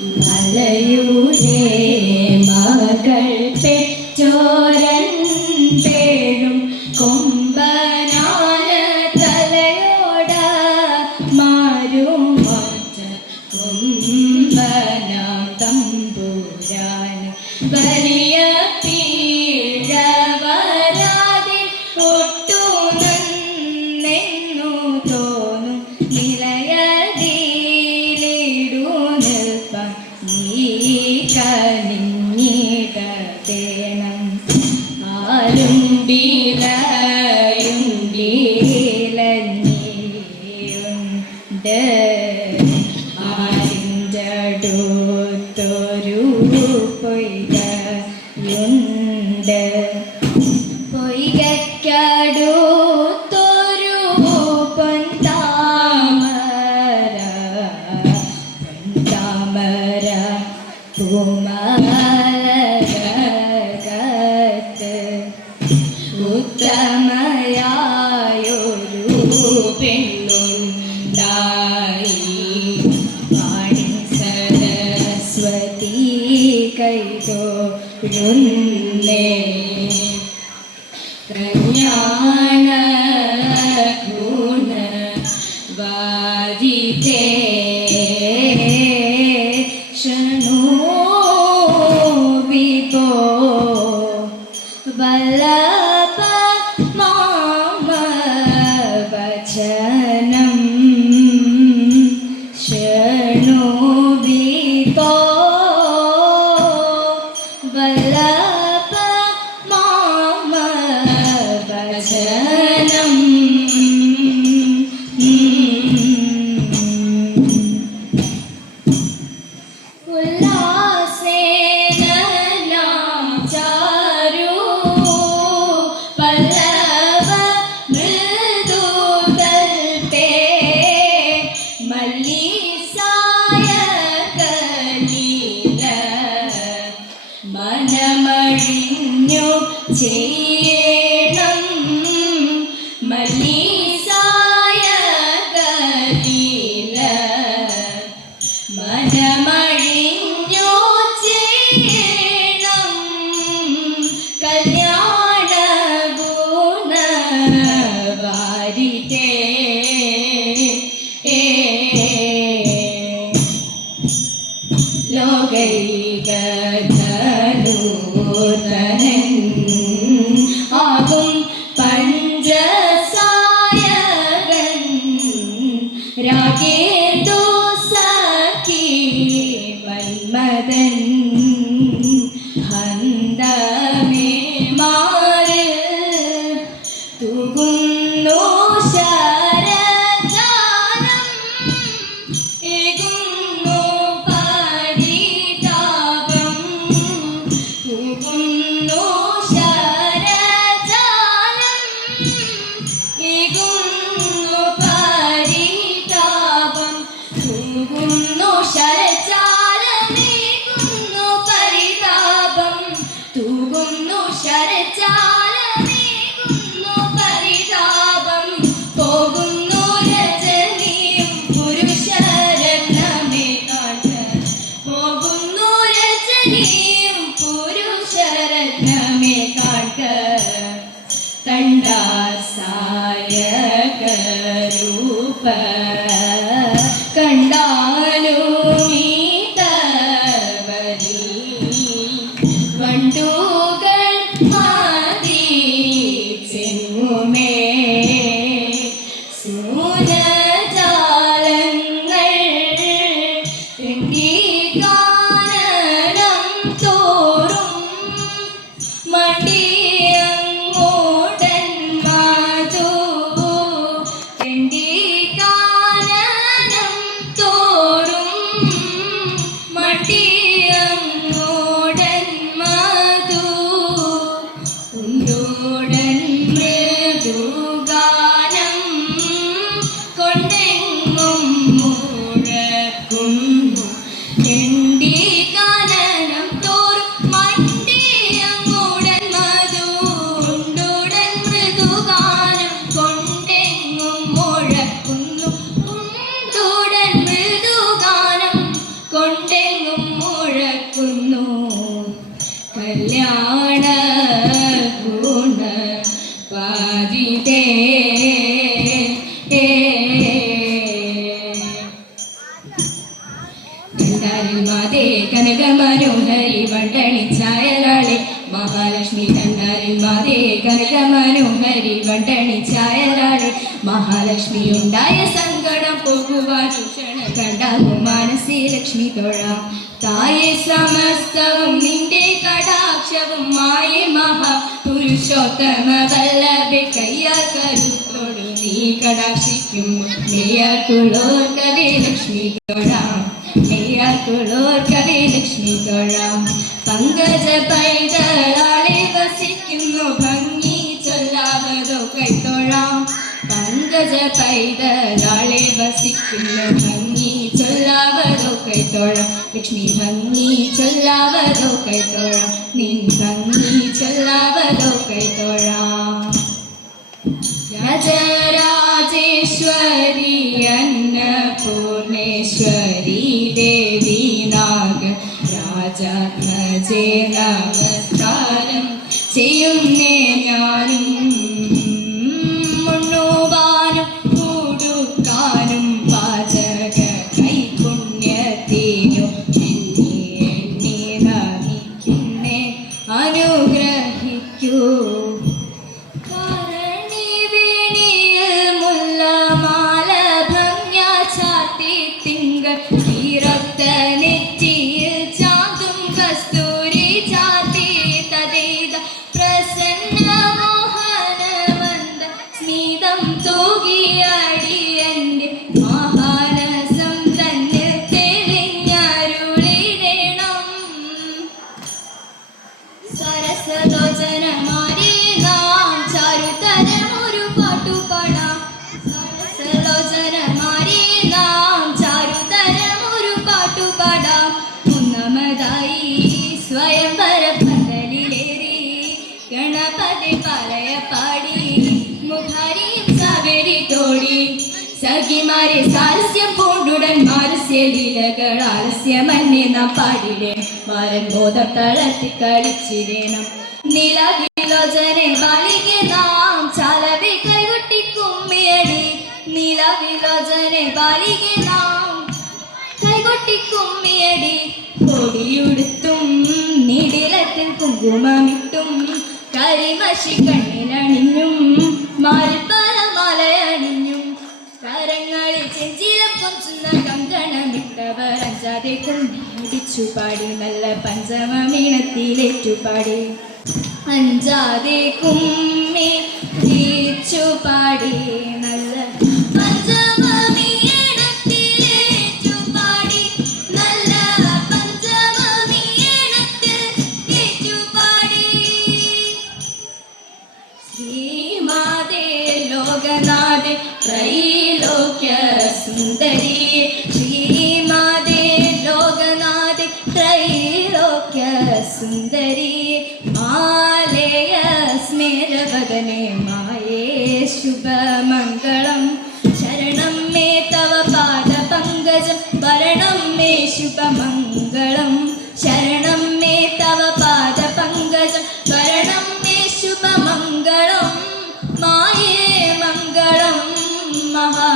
മലയുടെ മകൾ പെറ്റോരൻ പേഴും കൊമ്പനാന തലയോട മാരും കൊമ്പനാം തമ്പുരാൻ വലിയ പീഴ വരാതെ ഒട്ടു നന്നെന്നു തോന്നും നിലയതിലിടു നിൽപ്പാൻ നീ കനിഞ്ഞിടേണം ആരുണ്ടിലയുണ്ടിലഞ്ഞിയുണ്ട് ആരിഞ്ചടുത്തൊരു പൊയ്കയുണ്ട് പൊയ്കയ്ക്കടുത്തൊരു പൊൻതാമര പൂമരകത്ത് ഉത്തമയായൊരു പെണ്ണുണ്ടായി വാണി സരസ്വതി കൈതൊഴുന്നേ കല്യാണ ഗുണ വാരിതേ ശൃണുവിഭോ വല്ലഭ മാമ വചനം ശൃണുവിഭോ വല്ലഭ മാമ വചനം മനമഴിഞ്ഞു ചെയ്യണം മലീസായ ഗലീല മനമഴിഞ്ഞു ചെയ്യണം കല്യാണ ഗുണ വാരിതേ ലോകൈകധനൂതനൻ ആകും പഞ്ചസായകൻ രാഗേന്ദു സഖി മന്മദൻ ഹന്തമേ മാറ് തുകുന്നു ശരജാനം ഏകുന്നു പരിതാപം തുകുന്നു ശരജാനം ഏകുന്നു പരിതാപം തുകുന്നു ശരജാലമേകുന്നു പരിതാപം തുകുന്നു ശരജാലമേകുന്നു പരിതാപം പോകുന്നു രജനിയും പുരുഷരത്നമേ കാട്ട് പോകുന്നു രജനിയും പുരുഷരത്നമേ കാട്ട് കണ്ടാസായകരൂപ കണ്ടാലുമീതവരി വണ്ടുകൾ മാതി ചെങ്ങുമേ സൂനജാലങ്ങൾ കാനനം തോറും മടിയങ്ങോടൻ മാധു കാനനം തോറും മടിയങ്ങോടൻ മാധു ഉണ്ടോടൻ മൃദുഗാനം കൊണ്ടെങ്ങും മുഴക്കുന്നു തന്നാരിൽ മാതേ കനക മനോഹരി വണ്ടണിച്ചായലാളെ മഹാലക്ഷ്മി തന്നാരിൽ മാതേ കനക മനോഹരി വണ്ടണിച്ചായലാളെ മഹാലക്ഷ്മി ഉണ്ടായ സങ്കടം പോകുവാൻ ചൂഷണ കണ്ടാകും മനസ്സി ലക്ഷ്മി തൊഴാം തായെ സമസ്തവും നിന്റെ കടാക്ഷവും മായേ മഹാ പുരുഷോത്തമ വല്ലഭെ കയ്യാൽ കരുത്തോടു നീ കടാക്ഷിക്കും നെയ്യാർക്കുള്ളോർ കവി ലക്ഷ്മി തൊഴാം നെയ്യാർക്കുള്ളോർ കവി ലക്ഷ്മി തൊഴാം പങ്കജ പൈതലാളെ വസിക്കുന്നു ഭംഗി ചൊല്ലാവതോ കൈത്തൊഴാം പങ്കജ പൈതലാളെ വസിക്കുന്നു ഭംഗി ചൊല്ലാവതോ കൈത്തൊഴാം ലക്ഷ്മി ഭംഗി ചൊല്ലാവതോ കൈത്തൊഴാം നിൻ ഭംഗി ചൊല്ലാവതോ കൈത്തൊഴാം രാജരാജേശ്വരി അന്നപൂർണേശ്വരി ദേവി നാഗ രാജാത്മജേ നമസ്കാരം ചെയ്യുന്നേ ഞാനും മുണ്ണുവാനും കൂടുക്കാനും പാചക കൈപുണ്യത്തിനു എണ്ണി എണ്ണി നമിക്കുന്നേ അനുഗ്രഹിക്കൂ സ്വയംവര പന്തലിലേറി ഗണപതി പലയ പാടി മുഖാരിയും സാവേരി തോടി സഖിമാരെ സാരസ്യം പൂണ്ടുടൻ മാരസ്യ ലീലകൾ ആലസ്യമന്യേ നാം പാടിടേ മാരൻ ബോധം തളർത്തി കളിച്ചിടേണം നീലവിലോചനെ ബാലികെ നാം ചാലവി കൈകൊട്ടി കുമ്മിയടി നീലവിലോചനെ ബാലികെ നാം കൈകൊട്ടി കുമ്മിയടി കൊടിയുടുത്തും നീടിലത്തിൽ കുങ്കുമമിട്ടും കരിമഷി കണ്ണിലണിഞ്ഞും മാറിപ്പല മാലയണിഞ്ഞും കരങ്ങളിൽ ചെഞ്ചിലം കൊഞ്ചുന്ന കങ്കണമിട്ടവർ അഞ്ചാതെ കൊണ്ടിടിച്ചു പാടി നല്ല പഞ്ചമീണത്തിലേറ്റുപാടി അഞ്ചാതെ കുമ്മി തിരിച്ചു പാടി നല്ല ലോകനാഥേ ത്രൈലോക്യ സുന്ദരി ശ്രീമാതേ ലോകനാഥേ ത്രൈലോക്യ സുന്ദരി മാലേയ സ്മേരവദനെ മായേ ശുഭമംഗളം ശരണം മേ തവ പാദ പങ്കജം വരണം മേ ശുഭമംഗളം ശരണം മേ തവ പാദ പങ്കജം വരണം മേ ശുഭമംഗളം മായേ മംഗളം മഹാ